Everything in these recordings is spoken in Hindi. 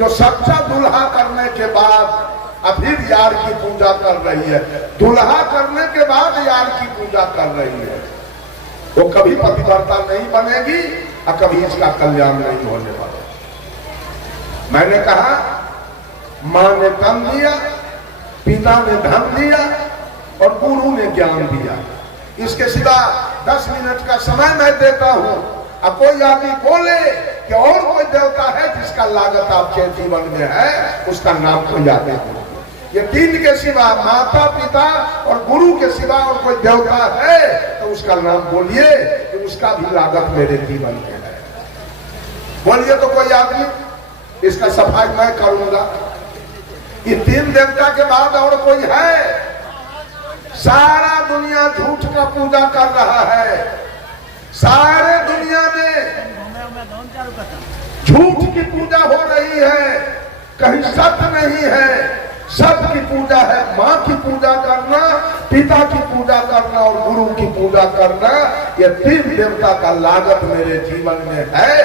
जो सच्चा दुल्हा करने के बाद अभी यार की पूजा कर रही है, दुल्हा करने के बाद यार की पूजा कर रही है, वो कभी पतिव्रता नहीं बनेगी और कभी इसका कल्याण नहीं होने वाला। मैंने कहा मां ने तन दिया, पिता ने धन दिया और गुरु ने ज्ञान दिया। इसके सिवा 10 मिनट का समय मैं देता हूं। अब कोई आदमी बोले कि और कोई देवता है जिसका लागत आपके जीवन में है, उसका नाम कोई आदमी बोले। ये 3 के सिवा, माता पिता और गुरु के सिवा और कोई देवता है तो उसका नाम बोलिए कि उसका भी लागत मेरे जीवन में है। बोलिए तो कोई आदमी, इसका सफाई मैं करूंगा। ये 3 देवता के बाद और कोई है? सारा दुनिया झूठ का पूजा कर रहा है। सारे दुनिया में झूठ की पूजा हो रही है, कहीं सत्य नहीं है। सबकी पूजा है, माँ की पूजा करना, पिता की पूजा करना और गुरु की पूजा करना। ये 3 देवता का लागत मेरे जीवन में है,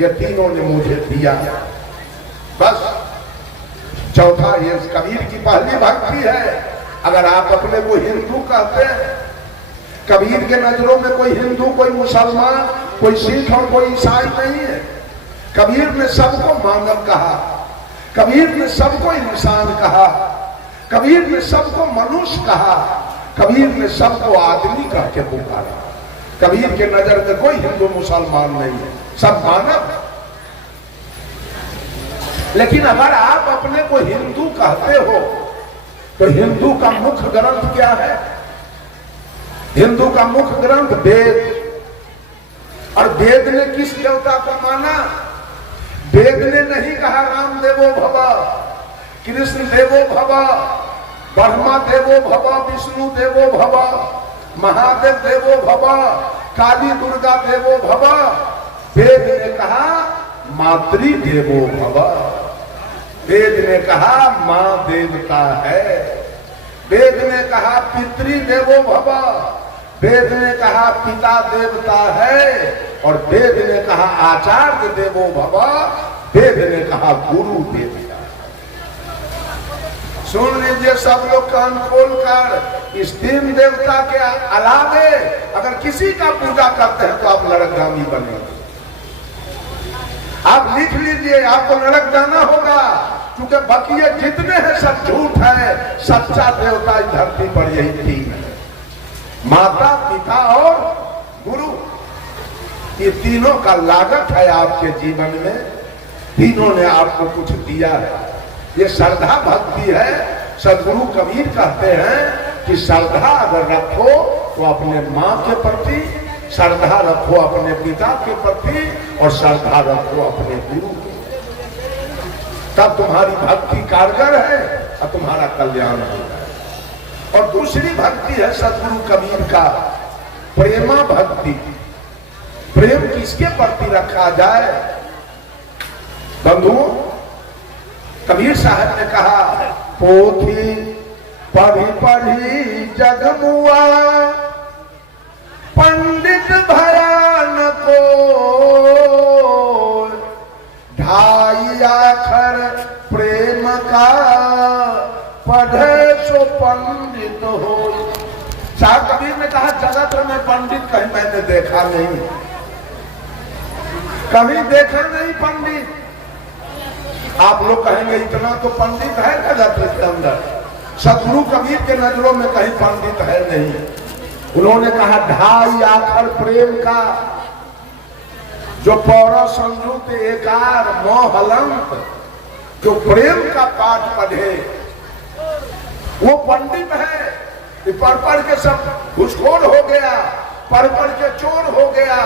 ये तीनों ने मुझे दिया। बस चौथा ये कबीर की पहली भक्ति है। अगर आप अपने को हिंदू कहते हैं, कबीर के नजरों में कोई हिंदू, कोई मुसलमान, कोई सिख और कोई ईसाई नहीं है। कबीर ने सबको मानव कहा, कबीर ने सबको इंसान कहा, कबीर ने सबको मनुष्य कहा, कबीर ने सबको आदमी कह के पुकारा। कबीर के नजर में कोई हिंदू मुसलमान नहीं है, सब मानव। लेकिन अगर आप अपने को हिंदू कहते हो तो हिंदू का मुख्य ग्रंथ क्या है? हिंदू का मुख्य ग्रंथ वेद। और वेद ने किस देवता को माना? वेद ने नहीं कहा राम देवो भव, कृष्ण देवो भव, ब्रह्मा देवो भव, विष्णु देवो भव, महादेव देवो भव, काली दुर्गा देवो भव। वेद ने कहा मातृ देवो भव। वेद ने कहा मां देवता है। वेद ने कहा पितृ देवो भव। वेद ने कहा पिता देवता है। और वेद ने कहा आचार्य देवो भव। वेद ने कहा गुरु देवता। सुन लीजिए सब लोग कान खोल कर, इस 3 देवता के अलावे अगर किसी का पूजा करते हैं तो आप नरकगामी बनेंगे। आप लिख लीजिए, आपको नरक जाना होगा, क्योंकि बकिए जितने हैं सब झूठ है। सच्चा देवता इस धरती पर यही 3 है, माता पिता और गुरु। ये तीनों का लागत है आपके जीवन में, तीनों ने आपको कुछ दिया है। ये श्रद्धा भक्ति है। सदगुरु कबीर कहते हैं कि श्रद्धा अगर रखो तो अपने माँ के प्रति, श्रद्धा रखो अपने पिता के प्रति और श्रद्धा रखो अपने गुरु के, तब तुम्हारी भक्ति कारगर है और तुम्हारा कल्याण होगा। और दूसरी भक्ति है सदगुरु कबीर का प्रेमा भक्ति। प्रेम किसके प्रति रखा जाए? बंधुओं, कबीर साहब ने कहा पोथी पढ़ी पढ़ी जगमुआ, पंडित भयान को ढाई आखर प्रेम का, पढ़े सो पंडित हो। शाह कबीर ने कहा जगत में पंडित कहीं मैंने देखा नहीं, कभी देखा नहीं पंडित। आप लोग कहेंगे इतना तो पंडित है जगत के अंदर। सदगुरु कबीर के नजरों में कहीं पंडित है नहीं। उन्होंने कहा ढाई आखर प्रेम का, जो पौरा संयुक्त एकार मोहलंत, जो प्रेम का पाठ पढ़े वो पंडित है। पढ़ के सब घुसखोर हो गया, पढ़ के चोर हो गया,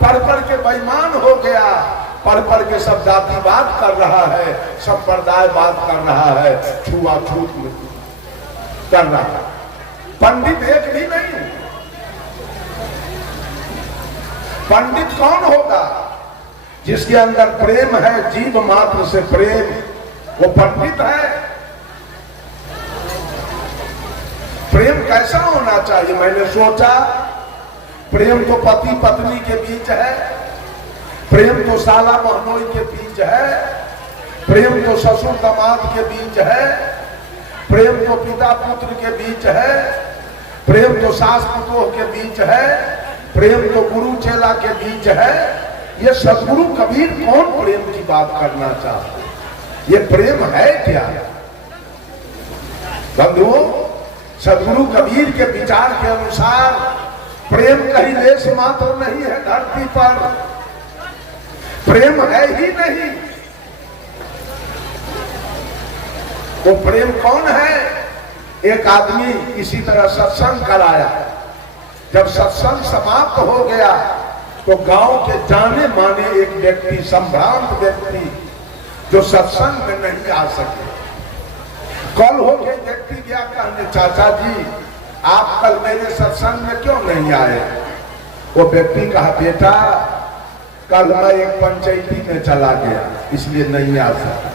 पढ़ के बेईमान हो गया, पढ़ के सब जातिवाद कर रहा है, संप्रदायवाद कर रहा है, छुआछूत कर रहा है। पंडित एक भी नहीं। पंडित कौन होगा? जिसके अंदर प्रेम है, जीव मात्र से प्रेम, वो पंडित है। प्रेम कैसा होना चाहिए? मैंने सोचा प्रेम तो पति पत्नी के बीच है, प्रेम तो साला बहनोई के बीच है, प्रेम तो ससुर दामाद के बीच है, प्रेम तो पिता पुत्र के बीच है, प्रेम तो सास पुतोह के बीच है, प्रेम तो गुरु चेला के बीच है। ये सदगुरु कबीर कौन प्रेम की बात करना चाहते? ये प्रेम है क्या? बंधुओं, सदगुरु कबीर के विचार के अनुसार प्रेम कहीं लेश मात्र नहीं है धरती पर, प्रेम है ही नहीं। वो प्रेम कौन है? एक आदमी इसी तरह सत्संग कराया, जब सत्संग समाप्त हो गया तो गांव के जाने माने एक व्यक्ति, संभ्रांत व्यक्ति जो सत्संग में नहीं आ सके, कल हो के व्यक्ति गया कहने, चाचा जी आप कल मेरे सत्संग में क्यों नहीं आए? वो व्यक्ति कहा, बेटा कल मैं एक पंचायती में चला गया इसलिए नहीं आ सका।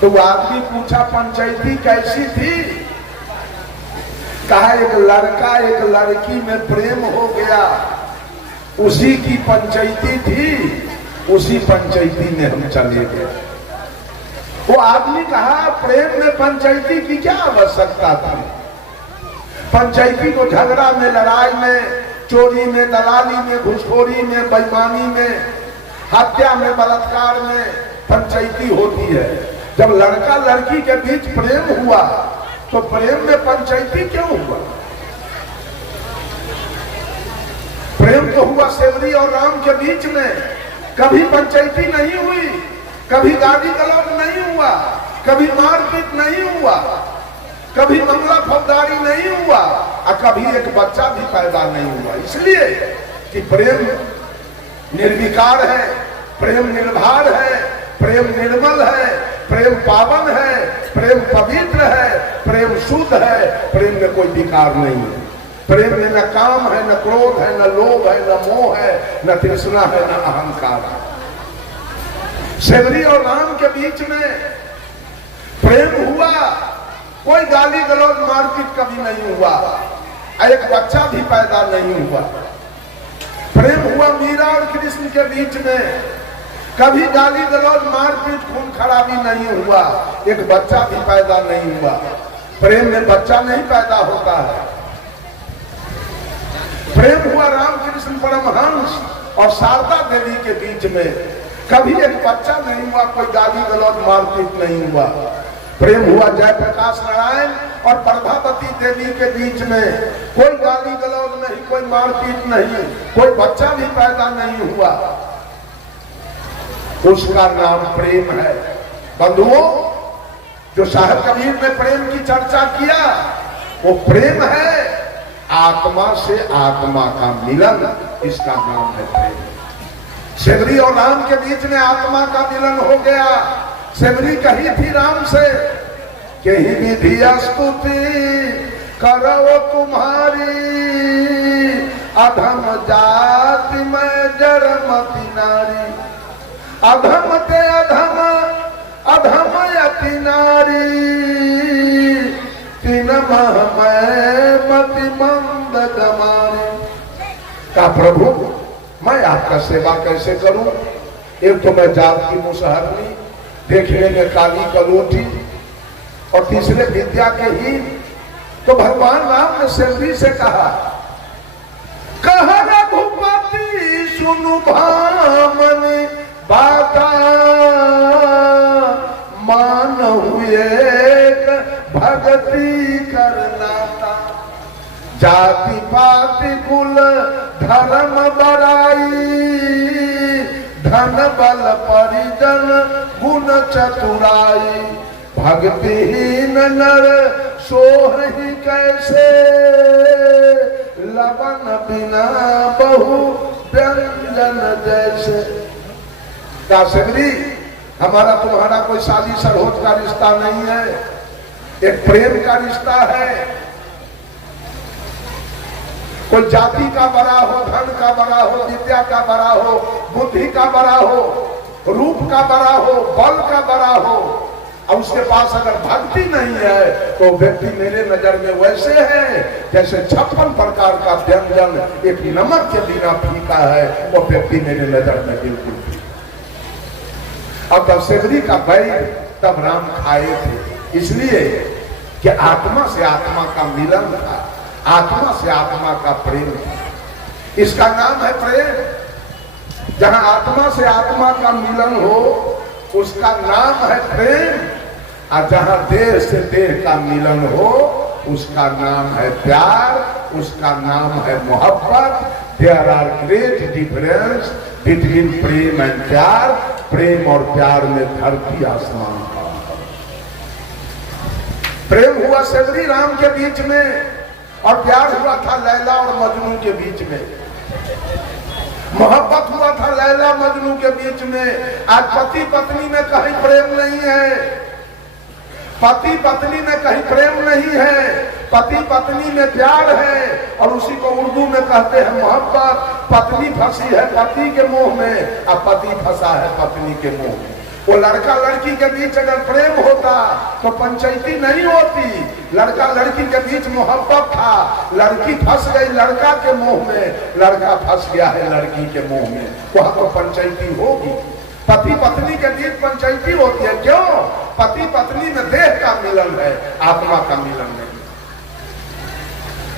तो वो आदमी पूछा, पंचायती कैसी थी? कहा, एक लड़का एक लड़की में प्रेम हो गया, उसी की पंचायती थी, उसी पंचायती में हम चले गए। वो आदमी कहा, प्रेम में पंचायती की क्या आवश्यकता थी? पंचायती को झगड़ा में, लड़ाई में, चोरी में, दलाली में, घुसखोरी में, बेईमानी में, हत्या में, बलात्कार में पंचायती होती है। जब लड़का लड़की के बीच प्रेम हुआ तो प्रेम में पंचायती क्यों हुआ? प्रेम तो हुआ सेवरी और राम के बीच में, कभी पंचायती नहीं हुई, कभी गाली गलौज नहीं हुआ, कभी मारपीट नहीं हुआ, कभी मामला फौजदारी नहीं हुआ, और कभी एक बच्चा भी पैदा नहीं हुआ। इसलिए कि प्रेम निर्विकार है, प्रेम निर्भर है, प्रेम निर्मल है, प्रेम पावन है, प्रेम पवित्र है, प्रेम शुद्ध है, प्रेम में कोई विकार नहीं है। प्रेम में न काम है, न क्रोध है, न लोभ है, न मोह है, न तृष्णा है, न अहंकार है। सेवरी और राम के बीच में प्रेम हुआ, कोई गाली गलौज मारपीट कभी नहीं हुआ, एक बच्चा भी पैदा नहीं हुआ। प्रेम हुआ मीरा और कृष्ण के बीच में, कभी गाली गलौज मारपीट खून खराबी नहीं हुआ, एक बच्चा भी पैदा नहीं हुआ। प्रेम में बच्चा नहीं पैदा होता है। प्रेम हुआ रामकृष्ण परमहंस और शारदा देवी के बीच में, कभी एक बच्चा नहीं हुआ, कोई गाली गलौज मारपीट नहीं हुआ। प्रेम हुआ जयप्रकाश नारायण और प्रभावती देवी के बीच में, कोई गाली गलौज नहीं, कोई मारपीट नहीं, कोई बच्चा भी पैदा नहीं हुआ। उसका नाम प्रेम है। बंधुओं, जो साहब कबीर ने प्रेम की चर्चा किया वो प्रेम है, आत्मा से आत्मा का मिलन, इसका नाम है प्रेम। सेवरी और राम के बीच में आत्मा का मिलन हो गया। सेवरी कही थी राम से कि ही विधि स्तुति करो तुम्हारी, अधम जाति में जरमति नारी, अधम ते अधम अधम यति नारी, तीन मह में मति मंद गमारी। का प्रभु मैं आपका सेवा कैसे करूं? एक तो मैं जात की मुसहरनी, देखने में काली कलोटी, और तीसरे विद्या के ही। तो भगवान राम ने सेवरी से कहा, कहा रघुपति सुनु भामनि बाता, मान हुए भगति करनाता, जाति पाति कुल धर्म बड़ाई, धन बल परिजन गुण चतुराई, भक्तिहीन नर सोहि कैसे, लवन बिना बहु व्यंजन जैसे। सेवरी, हमारा तुम्हारा कोई शादी सरहोज का रिश्ता नहीं है, एक प्रेम का रिश्ता है। कोई जाति का बड़ा हो, धन का बड़ा हो, विद्या का बड़ा हो, बुद्धि का बड़ा हो, रूप का बड़ा हो, बल का बड़ा हो, और उसके पास अगर भक्ति नहीं है तो व्यक्ति मेरे नजर में वैसे है जैसे 56 प्रकार का व्यंजन एक नमक के बिना फीका है। वो व्यक्ति मेरे नजर में बिल्कुल। और तब सेवरी का वैद तब राम खाए थे, इसलिए कि आत्मा से आत्मा का मिलन था, आत्मा से आत्मा का प्रेम था। इसका नाम है प्रेम। जहां आत्मा से आत्मा का मिलन हो उसका नाम है प्रेम, और जहां देह से देह का मिलन हो उसका नाम है प्यार, उसका नाम है मोहब्बत। There are great difference between prem and pyaar. प्रेम और प्यार में धरती आसमान का प्रेम हुआ सेवरी राम के बीच में, और प्यार हुआ था लैला और मजनू के बीच में, मोहब्बत हुआ था लैला मजनू के बीच में। आज पति पत्नी में कहीं प्रेम नहीं है, पति पत्नी में कहीं प्रेम नहीं है, पति पत्नी में प्यार है, और उसी को उर्दू में कहते हैं मोहब्बत। पत्नी फंसी है पति के मुंह में, और पति फंसा है पत्नी के मुंह में। वो लड़का लड़की के बीच अगर प्रेम होता तो पंचायती नहीं होती। लड़का लड़की के बीच मोहब्बत था, लड़की फंस गई लड़का के मुंह में, लड़का फंस गया है लड़की के मुंह में, वहां तो पंचायती होगी। पति पत्नी के बीच पंचायती होती है, क्यों? पति पत्नी में देह का मिलन है, आत्मा का मिलन नहीं।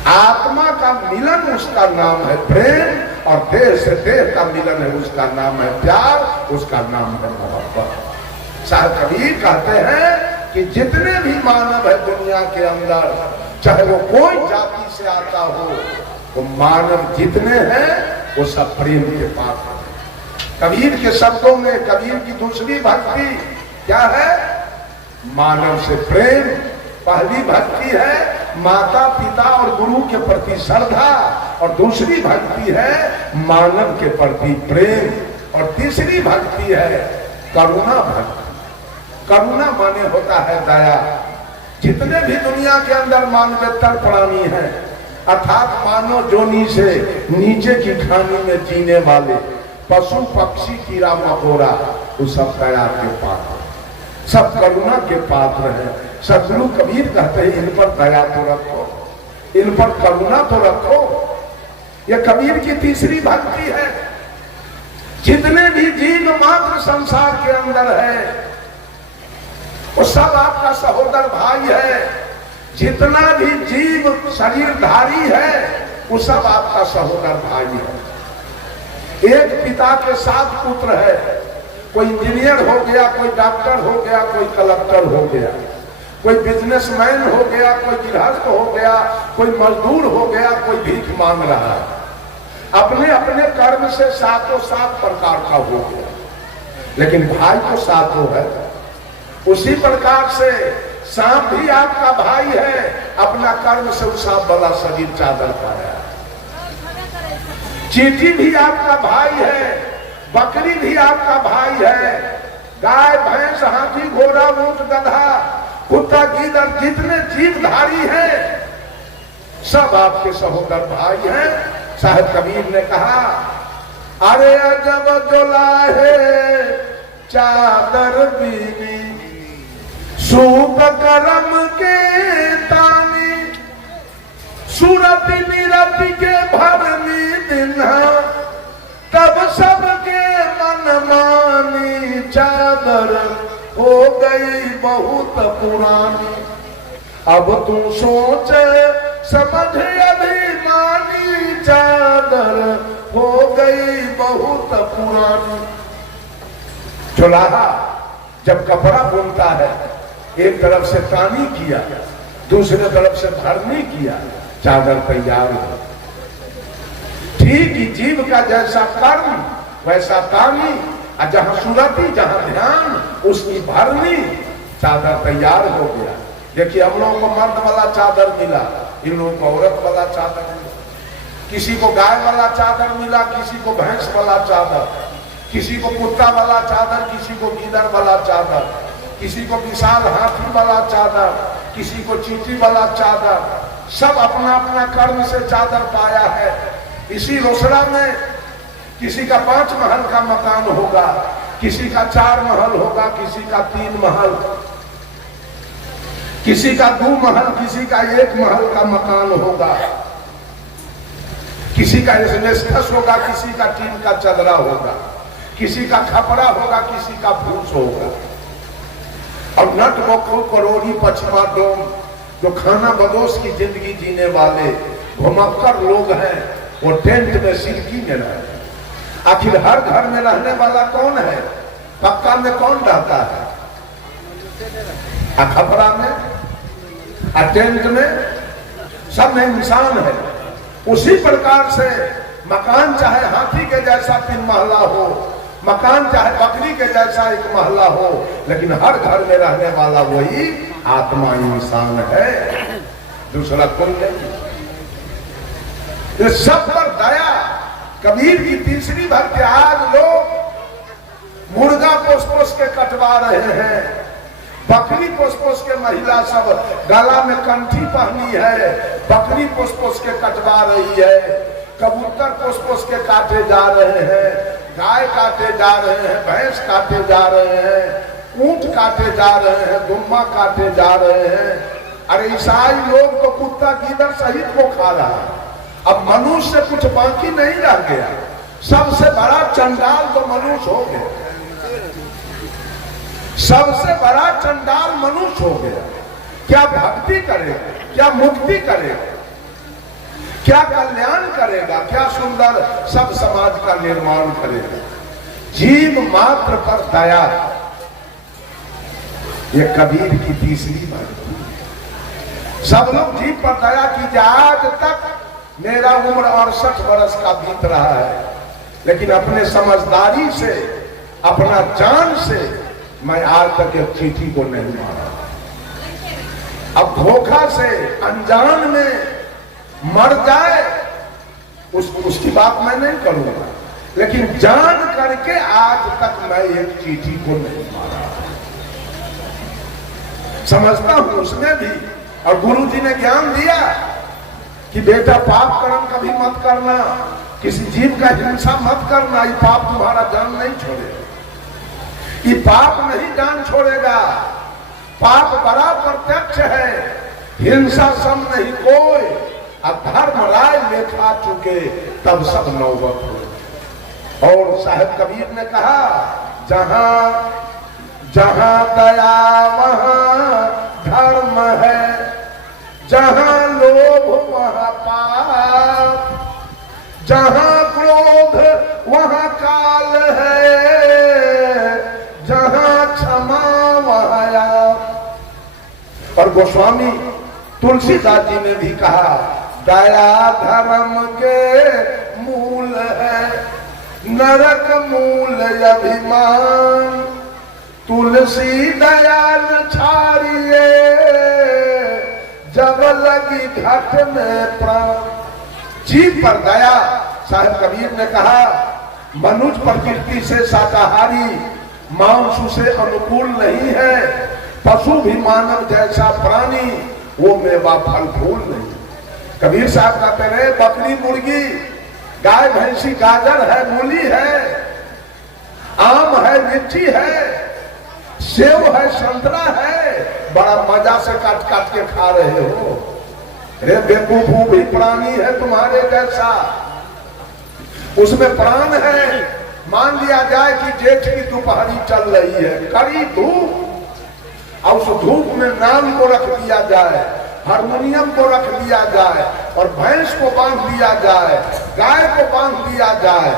आत्मा का मिलन उसका नाम है प्रेम, और देह से देह का मिलन है उसका नाम है प्यार, उसका नाम है मोहब्बत। साहब कबीर कहते हैं कि जितने भी मानव है दुनिया के अंदर, चाहे वो कोई जाति से आता हो, वो मानव जितने हैं वो सब प्रेम के पात्र हैं। कबीर के शब्दों में कबीर की दूसरी भक्ति क्या है? मानव से प्रेम। पहली भक्ति है माता पिता और गुरु के प्रति श्रद्धा, और दूसरी भक्ति है मानव के प्रति प्रेम, और तीसरी भक्ति है करुणा भक्ति। करुणा माने होता है दया। जितने भी दुनिया के अंदर मानवेतर प्राणी हैं, अर्थात मानव जोनी से नीचे की खानी में जीने वाले पशु पक्षी कीड़ा मकोड़ा, वो सब दया के पात्र, सब करुणा के पात्र हैं। सतगुरु कबीर कहते हैं इन पर दया तो रखो, इन पर करुणा तो रखो। यह कबीर की तीसरी भक्ति है। जितने भी जीव मात्र संसार के अंदर है वो सब आपका सहोदर भाई है। जितना भी जीव शरीरधारी है वो सब आपका सहोदर भाई है। एक पिता के 7 पुत्र है, कोई इंजीनियर हो गया, कोई डॉक्टर हो गया, कोई कलेक्टर हो गया, कोई बिजनेसमैन हो गया, कोई गृहस्थ हो गया, कोई मजदूर हो गया, कोई भीख मांग रहा है। अपने अपने कर्म से 7 प्रकार का हो गया, लेकिन भाई तो 7 है। उसी प्रकार से सांप भी आपका भाई है, अपना कर्म से उस सांप वाला शरीर चादर पाया। चींटी भी आपका भाई है, बकरी भी आपका भाई है, गाय भैंस हाथी घोड़ा ऊंट गधा कुत्ता गीदड़ जितने जीवधारी हैं सब आपके सहोदर भाई हैं। साहब कबीर ने कहा, अरे अजब दुलाहे चादर बीनी सूप करम के तानी, सूरत निरत के भरनी दिन्हा, तब सबके मन मानी चादर हो गई बहुत पुरानी। अब तू सोच समझ अभिमानी, चादर हो गई बहुत पुरानी। चुलाहा जब कपड़ा बुनता है, एक तरफ से तानी किया, दूसरे तरफ से भरनी किया, चादर तैयार हो। ठीक ही जीव का जैसा कर्म वैसा तानी, और जहां सूरती जहां ध्यान उसकी भरनी, चादर तैयार हो गया। देखिए हम लोगों को मर्द वाला चादर मिला, इन लोगों को औरत वाला चादर मिला, किसी को गाय वाला चादर मिला, किसी को भैंस वाला चादर, किसी को कुत्ता वाला चादर, किसी को गीदड़ वाला चादर, किसी को विशाल हाथी वाला चादर, किसी को चींटी वाला चादर। सब अपना अपना कर्म से चादर पाया है। इसी रोसड़ा में किसी का 5 महल का मकान होगा, किसी का 4 महल होगा, किसी का 3 महल, किसी का 2 महल, किसी का 1 महल का मकान होगा, किसी का एस्बेस्टस होगा, किसी का टीन का चदरा होगा, किसी का खपरा होगा, किसी का भूस होगा। अब नट बखो करोड़ी पछमा डोम, जो खाना बदोश की जिंदगी जीने वाले घुमक्कर लोग हैं, वो टेंट में सिरकी में रहते। आखिर हर घर में रहने वाला कौन है? पक्का में कौन रहता है? खपरा में, टेंट में, सब में इंसान है। उसी प्रकार से मकान चाहे हाथी के जैसा 3 महला हो, मकान चाहे बकरी के जैसा 1 महला हो, लेकिन हर घर में रहने वाला वही आत्मा इंसान है, दूसरा कोई नहीं। ये सब पर दया। कबीर की तीसरी भक्ति। आज लोग मुर्गा पोस के कटवा रहे हैं, बकरी पोस के महिला सब गला में कंठी पहनी है, बकरी पोस के कटवा रही है, कबूतर पोस के काटे जा रहे हैं, गाय काटे जा रहे हैं, भैंस काटे जा रहे हैं, ऊंट काटे जा रहे हैं, दुम्मा काटे जा रहे हैं। अरे ईसाई लोग तो कुत्ता गीदड़ सहित को खा रहा है। अब मनुष्य कुछ बाकी नहीं रह गया। सबसे बड़ा चंडाल तो मनुष्य हो गया, सबसे बड़ा चंडाल मनुष्य हो गया। क्या भक्ति करेगा, क्या मुक्ति करेगा, क्या कल्याण करेगा, क्या सुंदर सब समाज का निर्माण करेगा? जीव मात्र पर दया, ये कबीर की तीसरी बात। सब लोग जीव पर दया कीजिए। आज तक मेरा उम्र 68 वर्ष का बीत रहा है, लेकिन अपने समझदारी से, अपना जान से मैं आज तक एक चींटी को नहीं मारा। अब धोखा से अनजान में मर जाए उसकी बात मैं नहीं करूंगा, लेकिन जान करके आज तक मैं एक चींटी को नहीं मारा। समझता हूं उसमें भी, और गुरु जी ने ज्ञान दिया कि बेटा पाप कर्म कभी मत करना, किसी जीव का हिंसा मत करना, ये पाप तुम्हारा जान नहीं छोड़ेगा, ये पाप नहीं जान छोड़ेगा। पाप बड़ा प्रत्यक्ष है, हिंसा सम नहीं कोई, अब धर्म राय लेखा चुके तब सब नौबत हो। और साहब कबीर ने कहा, जहां जहां दया वहां धर्म है, जहां लोभ वहां पाप, जहां क्रोध वहां काल है, जहां क्षमा वहां आप। और गोस्वामी तुलसीदास जी ने भी कहा, दया धर्म के मूल है, नरक मूल अभिमान, तुलसी दयाल छाड़िए, जब लगी घट में प्राण। जीव पर दया। साहब कबीर ने कहा, मनुष्य प्रकृति से शाकाहारी, मांस से अनुकूल नहीं है, पशु भी मानव जैसा प्राणी, वो मेवा फल फूल नहीं। कबीर साहब कहते रहे, बकरी मुर्गी, गाय भैंसी, गाजर है, मूली है, आम है, मिर्ची है, सेव है, संतरा है, बड़ा मजा से काट काट के खा रहे हो। रे बेवकूफ भी प्राणी है तुम्हारे जैसा, उसमें प्राण है। मान लिया जाए कि जेठ की दोपहरी चल रही है, कड़ी धूप, और उस धूप में नाम को रख दिया जाए, हारमोनियम को रख दिया जाए, और भैंस को बांध दिया जाए, गाय को बांध दिया जाए,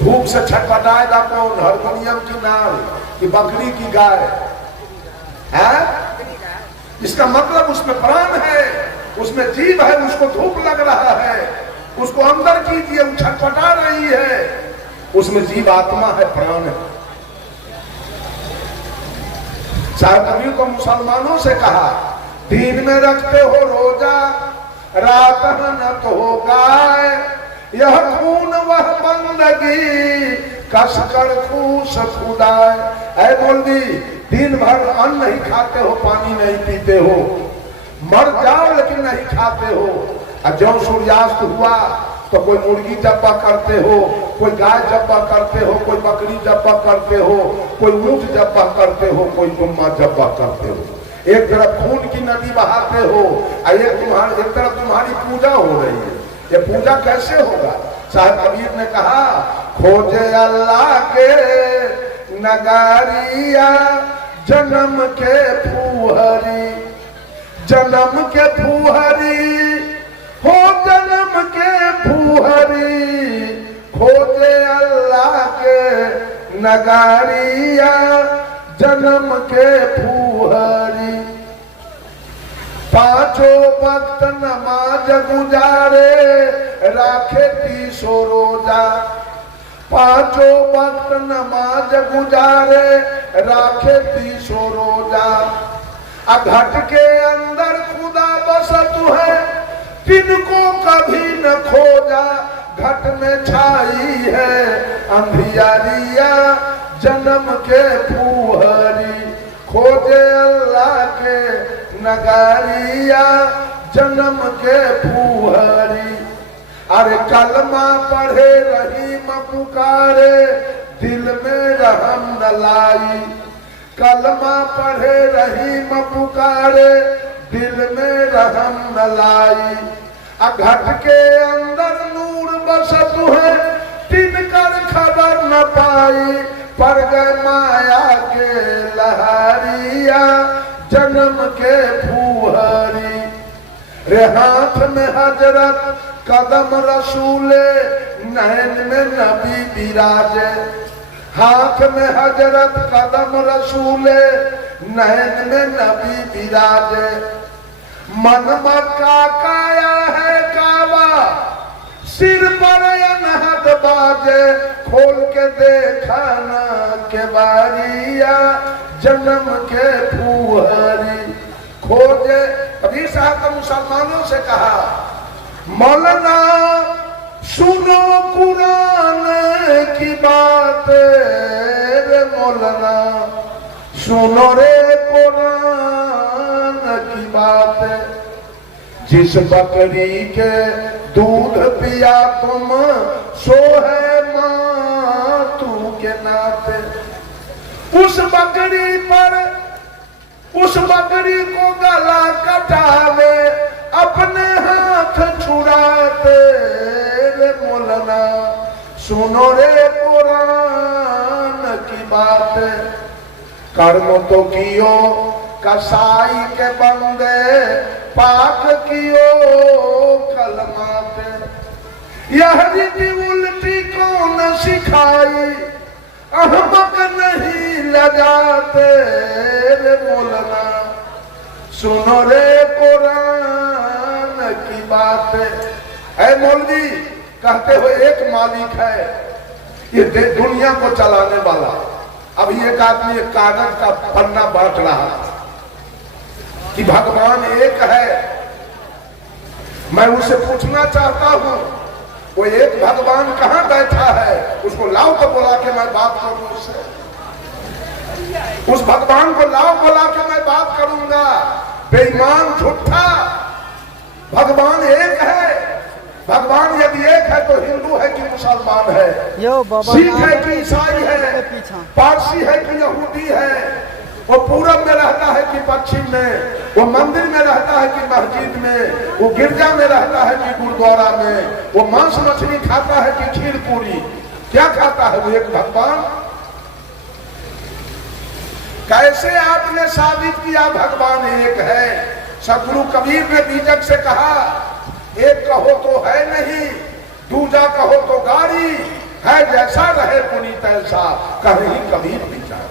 धूप से छटपटाएगा कौन? हारमोनियम की नाल कि बकरी की गाय है? इसका मतलब उसमें प्राण है, उसमें जीव है, उसको धूप लग रहा है, उसको अंदर कीजिए, वो छटपटा रही है, उसमें जीव आत्मा है, प्राण है। साहब कबीर को मुसलमानों से कहा, दिन में रखते हो रोजा, रात न तो हो गाय, यह खून वह बंदगी, कसकर खूस खुदाए। ऐ बोल दी, दिन भर अन्न नहीं खाते हो, पानी नहीं पीते हो, मर जाओ लेकिन नहीं खाते हो, और जब सूर्यास्त हुआ तो कोई मुर्गी जब्बा करते हो, कोई गाय जब्बा करते हो, कोई बकरी जब्बा करते हो, कोई ऊंट जब्बा करते हो, कोई गुम्मा जब्बा करते हो। एक तरफ खून की नदी बहाते हो, और एक तरफ तुम्हारी पूजा हो रही है। ये पूजा कैसे होगा? साहब कबीर ने कहा, खोजे अल्लाह के नगारिया जन्म के फूहरी, जन्म के फूहरी हो जन्म के फूहरी, खोजे अल्लाह के नगारिया जन्म के फूहरी। पांचों वक्त नमाज गुजारे राखे 30 रोजा, पांचों वक्त नमाज गुजारे राखे 30 रोजा। घट के अंदर खुदा बसत है तिनको कभी न खोजा, घट में छाई है अंधियारिया जन्म के फूहरी, खोजे अल्लाह के नगारिया जन्म के फूहरी। अरे कलमा पढ़े रहीम पुकारे दिल में रहम न लाई, कलमा पढ़े रहीम पुकारे दिल में रहम न लाई। घट के अंदर नूर बसत है तिनकर खबर न पाई, पर गए माया के लहरिया जन्म के फूहरी। रे हाथ में हजरत कदम रसूले नैन में नबी विराजे, हाथ में हजरत कदम रसूले नैन में नबी विराजे। मन मक्का काया है काबा सिर पर अनहद बाजे, खोल के देखा ना के बारिया जन्म के फूहरी, खोजे। कबीर साहब ने मुसलमानों से कहा मौलाना सुनो कुरान की बात रे मौलाना, सुनो रे कुरान की बात। जिस बकरी के दूध पिया तुम सो है मां तू के नाते, उस बकरी पर उस बकरी को गला कटावे अपने हाथ छुड़ाते रे मौलाना, सुनो रे कुरान की बात। कर्म तो कियो कसाई के बंदे पाक कियो कलमा पे, यह रीति उल्टी कौन सिखाई अहमक नहीं लगाते रे मौलाना, सुनो रे कुरान की बात। है मौलवी कहते हुए एक मालिक है ये दुनिया को चलाने वाला। अभी एक आदमी एक कागज का पन्ना बांट रहा कि भगवान एक है। मैं उसे पूछना चाहता हूं वो एक भगवान कहां बैठा है, उसको लाओ तो बुला के मैं बात करूं उससे। उस भगवान को लाओ बुला के मैं बात करूंगा। बेईमान झूठा, भगवान एक है। भगवान यदि एक है तो हिंदू है कि मुसलमान है, सिख है कि ईसाई है, पारसी है कि यहूदी है, वो पूरब में रहता है कि पश्चिम में, वो मंदिर में रहता है कि मस्जिद में, वो गिरजा में रहता है कि गुरुद्वारा में, वो मांस मछली खाता है कि खीर पूरी, क्या खाता है वो एक भगवान। कैसे आपने साबित किया भगवान एक है। सदगुरु कबीर ने बीजक से कहा एक कहो तो है नहीं, दूजा कहो तो गारी, है जैसा रहे पुनीत ऐसा कहीं कबीर विचार।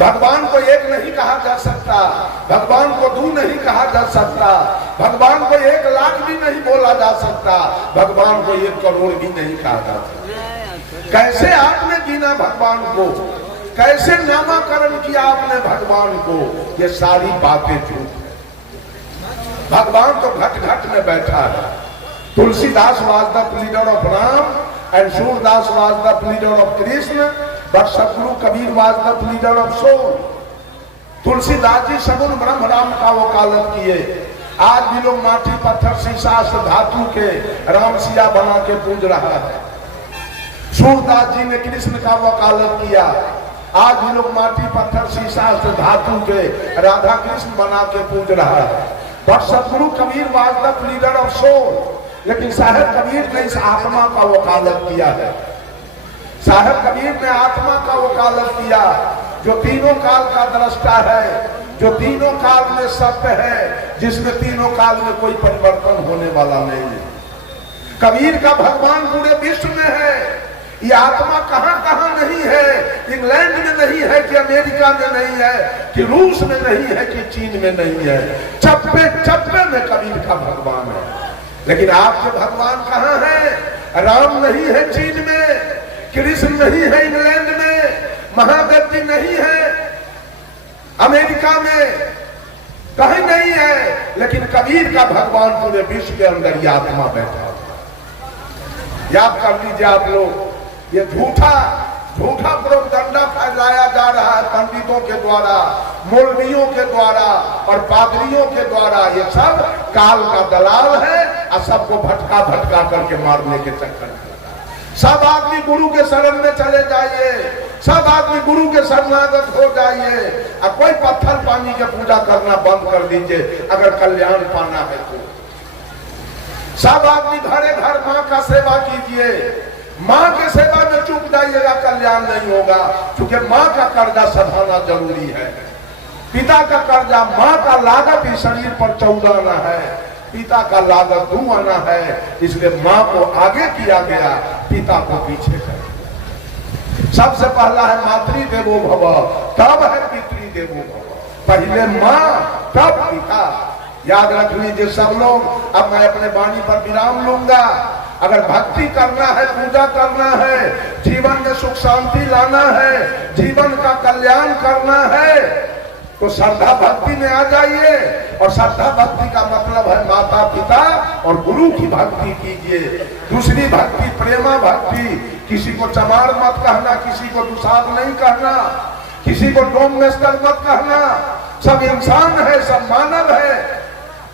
भगवान को एक नहीं कहा जा सकता, भगवान को दो नहीं कहा जा सकता, भगवान को 1 लाख भी नहीं बोला जा सकता, भगवान को 1 करोड़ भी नहीं कहा जा सकता। कैसे आपने गिना भगवान को, कैसे नामाकरण किया आपने भगवान को, ये सारी बातें झूठ। भगवान तो घट घट में बैठा है। Tulsidas was the pleader of Ram and Surdas was the pleader of Krishna, but Sadguru Kabir was the pleader of soul. Tulsidas ji सगुन ब्रह्म राम का वकालत किए। आज भी लोग माटी पत्थर शीशा धातु के राम सिया बना के पूज रहा है। सूरदास जी ने कृष्ण का वकालत किया। आज भी लोग माटी पत्थर शीशा धातु के राधा कृष्ण बना के पूज रहा है। But Sadguru Kabir was the leader of soul. लेकिन साहेब कबीर ने इस आत्मा का वकालत किया है। साहेब कबीर ने आत्मा का वकालत किया जो तीनों काल का दृष्टा है, जो तीनों काल में सत्य है, जिसमें तीनों काल में कोई परिवर्तन होने वाला नहीं है। कबीर का भगवान पूरे विश्व में है। ये आत्मा कहां कहां नहीं है, इंग्लैंड में नहीं है कि अमेरिका में नहीं है कि रूस में नहीं है कि चीन में नहीं है, चप्पे चप्पे में कबीर का भगवान है। लेकिन आपके भगवान कहां है? राम नहीं है चीन में, कृष्ण नहीं है इंग्लैंड में, महादेव जी नहीं है अमेरिका में, कहीं नहीं है। लेकिन कबीर का भगवान पूरे विश्व के अंदर ये आत्मा बैठा हुआ। याद कर लीजिए आप लोग, ये झूठा प्रोपगंडा फैलाया जा रहा है पंडितों के द्वारा, मौलवियों के द्वारा और पादरियों के द्वारा। ये सब काल का दलाल है और सबको भटका भटका करके मारने के चक्कर में। सब आदमी गुरु के शरण में चले जाइए, सब आदमी गुरु के शरणागत हो जाइए और कोई पत्थर पानी की पूजा करना बंद कर दीजिए अगर कल्याण पाना है तो। सब आदमी घरे घर माँ का सेवा कीजिए, माँ के सेवा में चूक जाइएगा कल्याण नहीं होगा, क्योंकि माँ का कर्जा सधाना जरूरी है। पिता का कर्जा, माँ का लागत इस शरीर पर 14 आना है, पिता का लागत 2 आना है। इसलिए माँ को आगे किया गया, पिता को पीछे कर दिया। सबसे पहला है मातृ देवो भव, तब है पितृ देवो भव। पहले माँ तब पिता। याद रख लीजिए सब लोग। अब मैं अपने वाणी पर विराम लूंगा। अगर भक्ति करना है, पूजा करना है, जीवन में सुख शांति लाना है, जीवन का कल्याण करना है, तो श्रद्धा भक्ति में आ जाइए। और श्रद्धा भक्ति का मतलब है माता पिता और गुरु की भक्ति कीजिए। दूसरी भक्ति प्रेमा भक्ति। किसी को चमार मत कहना, किसी को दुसाध नहीं कहना, किसी को डोममेस्टर मत कहना। सब इंसान है, सब मानव है।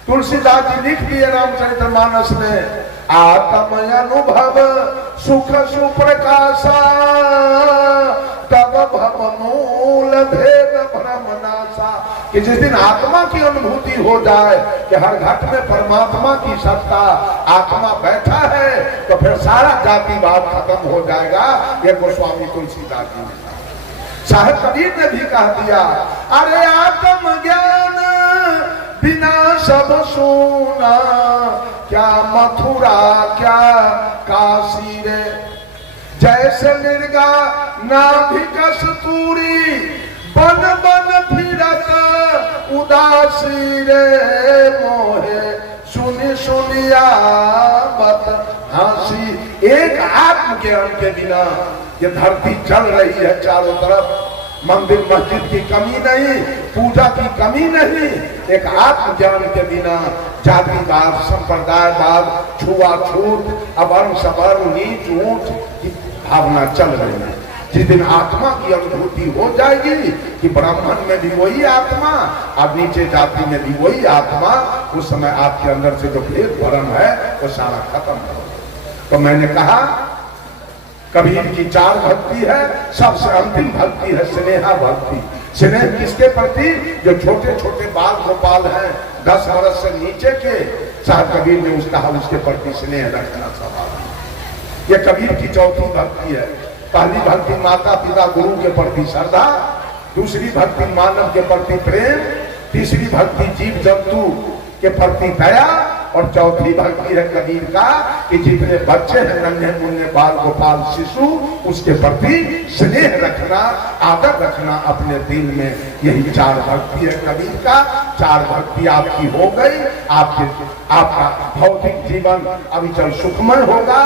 तुलसीदास जी लिख दिए रामचरितमानस में, आत्म अनुभव सुख सुप्रकाशा, तब भव मूल भेद भ्रम नाशा। कि जिस दिन आत्मा की अनुभूति हो जाए कि हर घट में परमात्मा की सत्ता, आत्मा बैठा है, तो फिर सारा जातिवाद खत्म हो जाएगा। ये गोस्वामी तुलसीदास जी ने साहेब कबीर ने भी कह दिया, अरे आत्म ज्ञान बिना सब सोना, क्या मथुरा क्या काशी रे। जैसे मिर्गा नाभिक कस्तूरी, बन बन फिरत उदासी रे। मोहे सुनी सुनिया बत हंसी। एक आत्मज्ञान के बिना ये धरती चल रही है चारों तरफ। मंदिर मस्जिद की कमी नहीं, पूजा की कमी नहीं। एक आत्मज्ञान के बिना जातिवाद, संप्रदायवाद, छुआछूत, अवर्ण सवर्ण, नीच ऊंच की भावना चल रही है। जिस दिन आत्मा की अनुभूति हो जाएगी कि ब्राह्मण में भी वही आत्मा और नीचे जाति में भी वही आत्मा, उस समय आपके अंदर से जो भेद भरम है वो सारा खत्म हो। तो मैंने कहा कबीर की 4 भक्ति है। सबसे अंतिम भक्ति है स्नेहा भक्ति। स्नेह किसके प्रति? जो छोटे छोटे बाल गोपाल हैं, 10 वर्ष से नीचे के, साहब कबीर ने उसके प्रति स्नेह रखना स्वभाव। ये कबीर की 4थी भक्ति है। पहली भक्ति माता पिता गुरु के प्रति श्रद्धा, दूसरी भक्ति मानव के प्रति प्रेम, तीसरी भक्ति जीव जंतु के प्रति दया, और चौथी भक्ति है कबीर का कि जितने बच्चे हैं, नन्हे मुन्ने बाल गोपाल शिशु, उसके प्रति स्नेह रखना, आदर रखना अपने दिल में। यही 4 भक्ति है कबीर का। 4 भक्ति आपकी हो गई, आपका भौतिक जीवन अविचल सुखमय होगा।